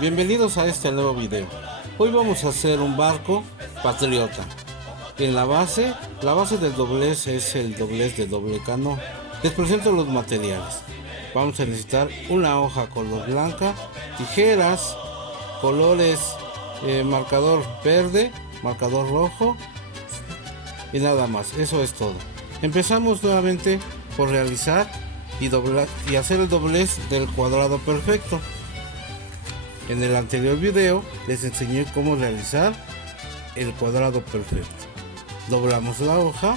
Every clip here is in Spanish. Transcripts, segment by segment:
Bienvenidos a este nuevo video. Hoy vamos a hacer un barco patriota. En la base del doblez es el doblez de doble canoa. Les presento los materiales. Vamos a necesitar una hoja color blanca, tijeras, colores, marcador verde, marcador rojo y nada más. Eso es todo. Empezamos nuevamente por realizar y hacer el doblez del cuadrado perfecto. En el anterior video les enseñé cómo realizar el cuadrado perfecto. Doblamos la hoja,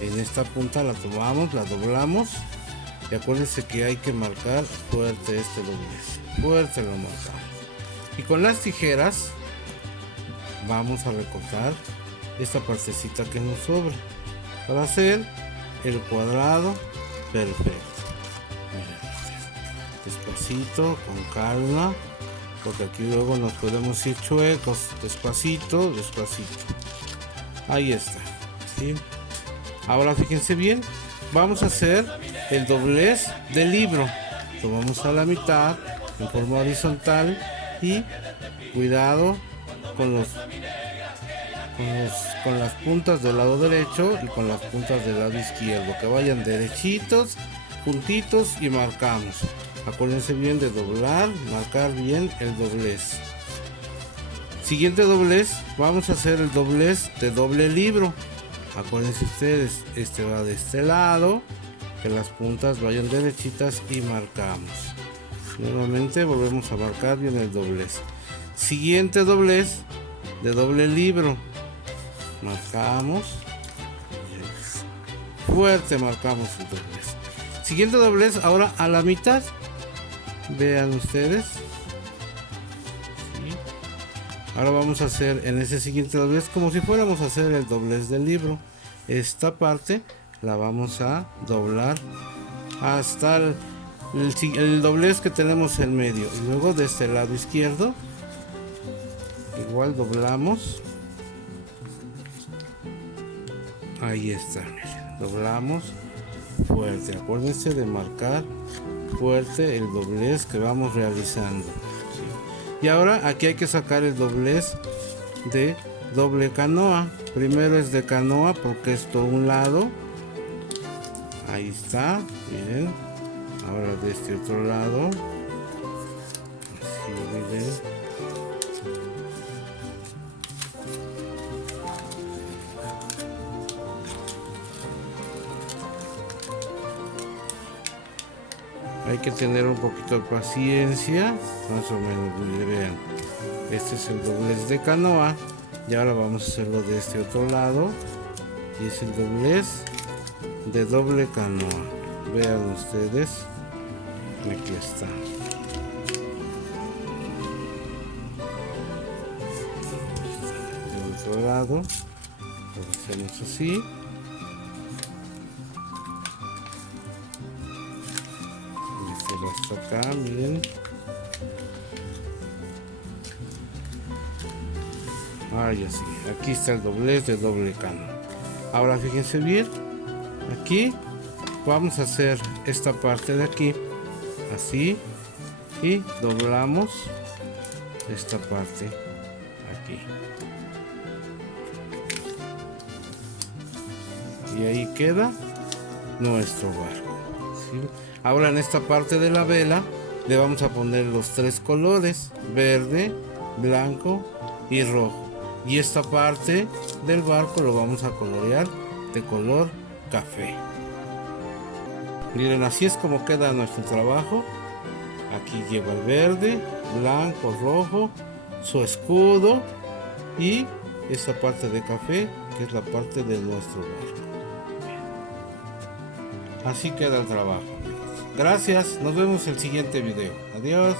en esta punta la tomamos, la doblamos y acuérdense que hay que marcar fuerte este doblez, fuerte lo marcamos. Y con las tijeras vamos a recortar esta partecita que nos sobra para hacer el cuadrado perfecto. Despacito, con calma, porque aquí luego nos podemos ir chuecos. Despacito, despacito. Ahí está, ¿sí? Ahora fíjense bien, vamos a hacer el doblez del libro. Tomamos a la mitad en forma horizontal y cuidado con las puntas del lado derecho y con las puntas del lado izquierdo, que vayan derechitos, puntitos, y marcamos. Acuérdense bien de doblar, marcar bien el doblez. Siguiente doblez, vamos a hacer el doblez de doble libro. Acuérdense ustedes, este va de este lado, que las puntas vayan derechitas y marcamos. Nuevamente volvemos a marcar bien el doblez. Siguiente doblez de doble libro. Marcamos. Fuerte marcamos el doblez. Siguiente doblez ahora a la mitad. Vean ustedes. ¿Sí? Ahora vamos a hacer en ese siguiente doblez como si fuéramos a hacer el doblez del libro. Esta parte la vamos a doblar hasta el doblez que tenemos en medio. Y luego de este lado izquierdo igual doblamos. Ahí está, miren. Doblamos fuerte. Acuérdense de marcar fuerte el doblez que vamos realizando. ¿Sí? Y ahora aquí hay que sacar el doblez de doble canoa. Primero es de canoa porque es todo un lado. Ahí está, miren. Ahora de este otro lado. Así, miren. Hay que tener un poquito de paciencia, más o menos. Vean, este es el doblez de canoa y ahora vamos a hacerlo de este otro lado y es el doblez de doble canoa. Vean ustedes, aquí está. Del otro lado lo hacemos así. Hasta acá, miren. Ahí así, aquí está el doblez de doble canoa. Ahora fíjense bien, aquí vamos a hacer esta parte de aquí así y doblamos esta parte aquí y ahí queda nuestro barco, ¿sí? Ahora en esta parte de la vela le vamos a poner los tres colores: verde, blanco y rojo. Y esta parte del barco lo vamos a colorear de color café. Miren, así es como queda nuestro trabajo. Aquí lleva el verde, blanco, rojo, su escudo y esta parte de café que es la parte de nuestro barco. Así queda el trabajo. Gracias, nos vemos en el siguiente video. Adiós.